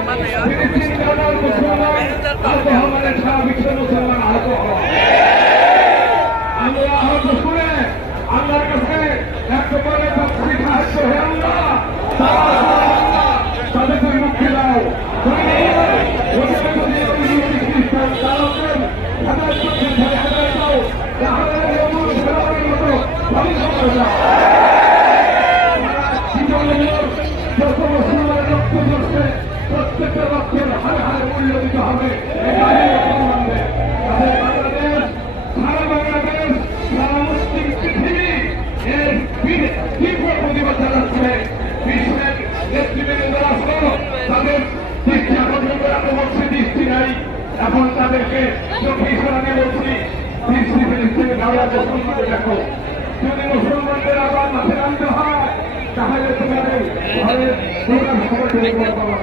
ফিলিস্তিন মুসলমান আহত সারা বিশ্বের মুসলমান আহত হয়। আল্লাহ আহত শুনে আল্লাহর কাছে একেবারে সাহায্য হে আল্লাহ, তাদেরকে মুক্তি দাও। প্রত্যেকটা রক্তের হারে হারে মূল্য দিতে হবে। সারা বাংলাদেশ, সারা মুসলিম পৃথিবী এর তীব্র প্রতিবাদ জানাচ্ছে। বিশ্বের নেতৃবৃন্দরা তাদের দৃষ্টি আকর্ষণ করে এত বছর দৃষ্টি নাই। এখন তাদেরকে চোখে ইশারা দিয়ে বলছি, ফিলিস্তিনে দাঁড়িয়ে মুসলমানদের দেখো। যদি মুসলমানদের আবার মাঠে নামতে হয় তাহলে তোমাদের ঘরের খবর